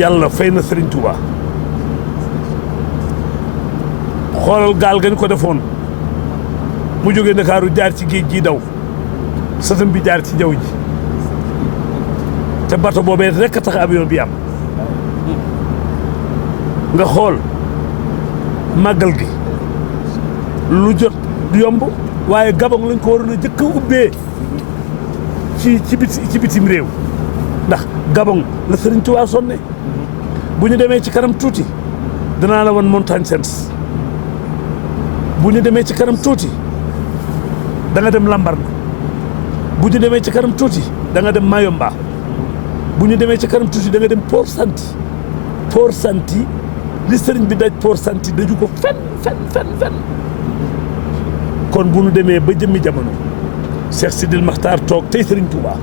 yàlla fay na Serigne Touba xoolal gaal gañ ko defoon mu jógee Ndakaaru jaar ci géej gi daw sëtam bi jaar ci jaww ji te bato boobee rekk a tax avion bi am nga xool màggal gi lu jot yomb waaye Gabon lañ ko waroon a jëkk a ubbee ci bitim réew ndax Gabon la Serigne Touba sonne bu ñu demee ci kanam tuuti danaa la wan montagne Sens bu ñu demee ci kanam tuuti da nga dem Lambaréné bu ñu demee ci kanam tuuti da nga dem Mayomba bu ñu demee ci kanam tuuti da nga dem Port Santi li sëriñ bi daj Port Santi daju ko fen kon bu ñu demee ba jëmmi jamono Cheikh Sidil Makhtar toog tey Serigne Touba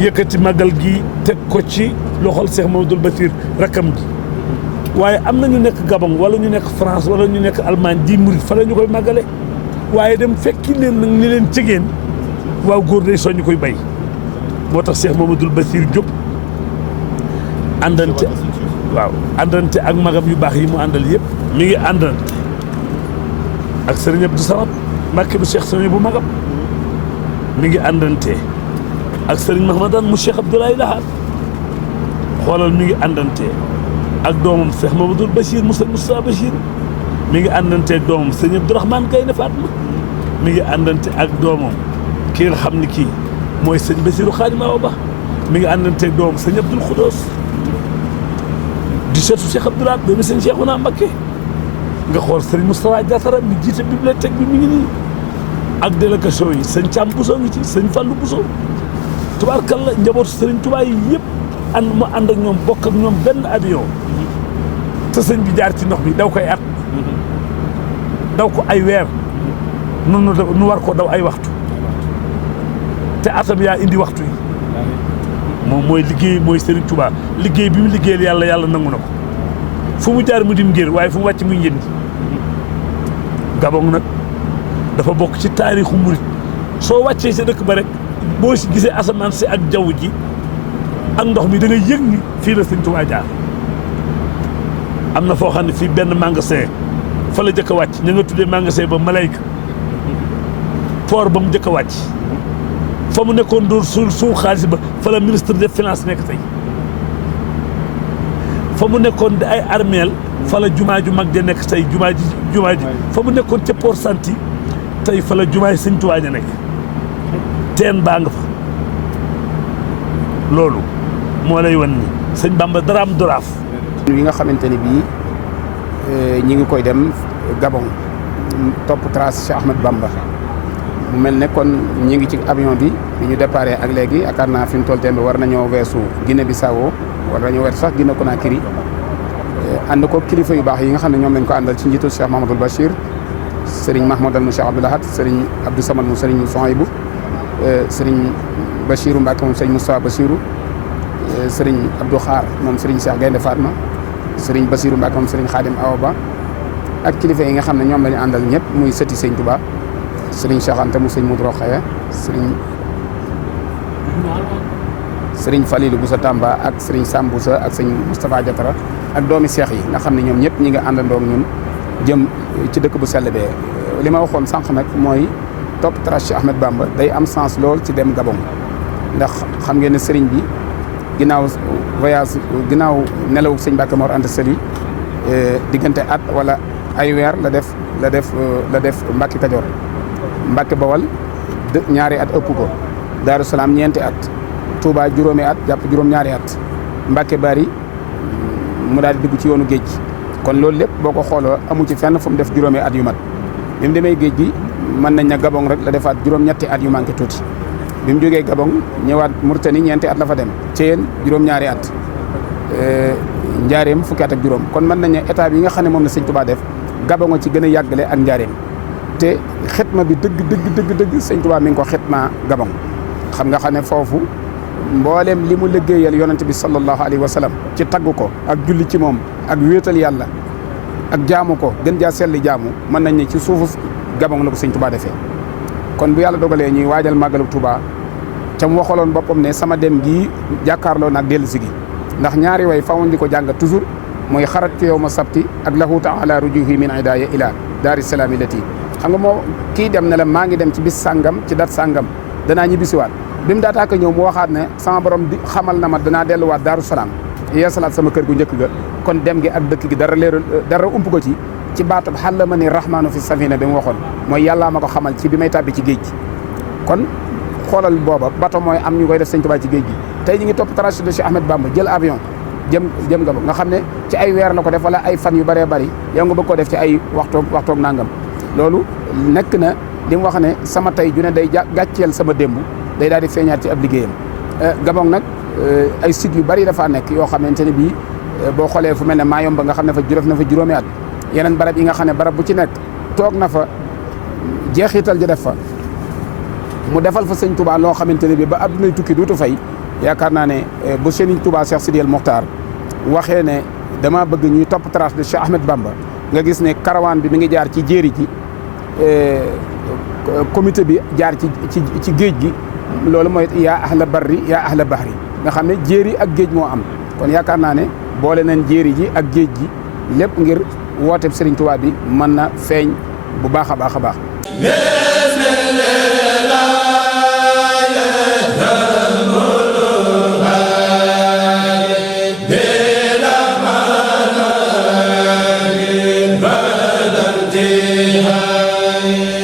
yëkkati màggal gi teg ko ci loxol Cheikh Mamadou Bassir rakkam ji waaye am na ñu nekk Gabon wala ñu nekk France wala ñu nekk Allemagne di murit fa la ñu koy màggale waaye dem fekki leen nag ni leen cegeen waaw góor day soññu koy bay moo tax Cheikh Mamadou Bassir jóg àndante ak magam yu baax yi mu àndal yëpp mi ngi àndante ak Serigne Abdou Samad Mbacké bu Cheikh Sëriñ bu magam mi ngi àndante ak Serigne Mahamadan mu Cheikh Abdoulaye Lahad xoolal mi ngi àndante ak doomam Cheikh Mamadou Bachir Moussa Bachir mi ngi àndante ak doomam sëñ Abdourahmane Gaynde Fatma mi ngi àndante ak doomam ki nga xam ni kii mooy sëñ Bassirou Khadim Awa Ba mi ngi àndante ak doomam sëñ Abdoul Khoudoss di seetu Cheikh Abdoulaye doomi sëñ Cheikhouna Mbacké nga xool Serigne Moustapha Diatara mi jiite bibliothèque bi mi ngi nii ak délégation yi sëñ Thiam Bousso ngi ci sëñ Fallou Bousso tubaarkalla njabootu Serigne Touba yi yëpp mu ànd ak ñoom bokk ak ñoom benn avion te sëñ bi jaar ci ndox mi daw koy at daw ko ay weer nu war ko daw ay waxtu te atam yaa indi waxtu yi moom mooy liggéey mooy Serigne Touba liggéey bi mu liggéeyal yàlla nangu na ko fu mu jaar mu dim ngir waaye fu mu wàcc muy njëndi Gabon nag dafa bokk ci taarixu murit soo wàccee sa dëkk ba rek boo si gisee asamaan si ak jaww ji ak ndox mi da ngay yëg ni fii la Sëñ Tuubaa jaar am na foo xam ne fii benn magasin fa la jëkk a wàcc ña nga tuddee magasin ba Malayka port ba mu jëkk a wàcc fa mu nekkoon dóor suul xaalis ba fa la ministre des finances nekk tey fa mu nekkoon di ay armeel fa la jumaa ju mag ja nekk tey jumaa ji fa mu nekkoon ca Port Santi tey fa la jumaa yi Sëñ Tuubaa ja nekk teen baa nga fa loolu moo lay wan ni sëñ Bamba daraam doraaf yi nga xamante ni bii ñi ngi koy dem Gabon topp trace Cheikh Ahmed Bamba mu mel ne kon ñi ngi ci avion bi ñu déparé ak léegi yaakaar naa fi mu toll tembe war nañoo weesu Guinée Bissau war nañoo weesu sax Guinée Conakry ànd ko kilifa yu baax yi nga xam ne ñoom lañ ko àndal ci njiitu Cheikh Mahamadul Bachir Serigne Mahmoudane mu Cheikh Abdoul Ahad Serigne Abdou Samad mu Serigne Souhaïbou Serigne Bachirou Mbacké moom Serigne Moustapha Bachirou Serigne Abdou Khar moom Serigne Cheikh Gaynde Fatma Serigne Bachirou Mbacké moom Serigne Khadim Awa Ba ak kilifa yi nga xam ne ñoom la ñu àndal ñëpp muy sëti Sëñ Touba Serigne Cheikh Anta mu Serigne Modou Rokhaya Serigne Falilou Boussa Tamba ak Serigne Sam Boussa ak Serigne Moustapha Diatara ak doomi Cheikh yi nga xam ne ñoom ñëpp ñi nga àndandoo ñun jëm ci dëkk bu sell bee li ma waxoon sànq nag mooy topp trace Cheikh Ahmed Bamba day am sens lool ci dem Gabon ndax xam ngeen ne Serigne bi ginnaaw voyage ginnaaw nelawu Sëñ Mbacké Mor Anta Sali diggante at wala ay weer la def Mbacké Kajoor Mbacké Bawal ñaari at ëpp ko Daaru Salaam ñeenti at Touba juróomi at jàpp juróom-ñaari at Mbacké Bari mu daal di dugg ci yoonu géej gi kon loolu lépp boo ko xooloo amu ci fenn fu mu def juróomi at yu mat bi mu demee géej gi mën nañ na Gabon rek la defaat juróom-ñetti at yu manqué tuuti bi mu jógee Gabon ñëwaat Mauritanie ñeenti at la fa dem Thièyène juróom-ñaari at Njaareem fukki at ak juróom kon mën nañ ne état bi nga xam ne moom la sëñ Touba def Gabon ci gën a yàggale ak Njaareem te xitma bi dëgg sëñ Touba mi ngi ko xitma Gabon xam nga xam ne foofu mbooleem li mu liggéeyal yonent bi sallallahu alayhi wa sallam ci tagg ko ak julli ci moom ak wéetal yàlla ak jaamu ko gën jaa selli jaamu mën nañ ne ci suufu Gabon la ko sëñ Touba defee kon bu yàlla dogalee ñuy waajal màggalu Touba ca mu waxaloon boppam ne sama dem gii jàkkaarloo naag dellu si gi ndax ñaari way fawoon di ko jàng toujours mooy xarat ci yow ma sabti ak lahu taala rujuhi min idaya ila daari salaami lati xam nga moo kii dem ne la maa ngi dem ci bis sàngam ci dat sàngam danaa ñibbisiwaat bi mu daataa ko ñëw mu waxaat ne sama borom di xamal na ma danaa delluwaat daaru salaam yeesalaat sama kër gu njëkk ga kon dem gi ak dëkk gi dara ump ko ci baatub xàlla ma ni rahmaanu fi safina bi mu waxoon mooy yàllaa ma ko xamal ci bi may tàbbi ci géej gi kon xoolal booba bato mooy am ñu koy def sëñ Tuubaa ci géej gi tey ñu ngi topp trajet de Cheikh Ahmed Bamba jël avion jëm Gabon nga xam ne ci ay weer la ko def wala ay fan yu bëree bëri yow nga bëgg koo def ci ay waxtoog nangam loolu nekk na li mu wax ne sama tey ju ne day gàcceel sama démb day daal di feeñaat ci ab liggéeyam Gabon nag ay sites yu bëri dafaa nekk yoo xamante ne bii boo xoolee fu mel ne Mayomba nga xam ne fa def na fa juróomi at yeneen barab yi nga xam ne barab bu ci nekk toog na fa jeexital ji def fa mu defal fa sëñ Touba loo xamante ne bii ba addunay tukki duutu fay yaakaar naa ne bu sëñ Touba Cheikh Sidy El Mokhtar waxee ne dama bëgg ñuy topp trace de Cheikh Ahmed Bamba nga gis ne caravane bi mi ngi jaar ci jéeri ji comité bi jaar ci géej gi loolu mooy yaa ahla barri yaa ahla bahri nga xam ne jéeri ak géej moo am kon yaakaar naa ne boole nañ jéeri ji ak géej gi lépp ngir wooteeb Serigne Touba bi mën na feeñ bu baax a baax a baax. Hey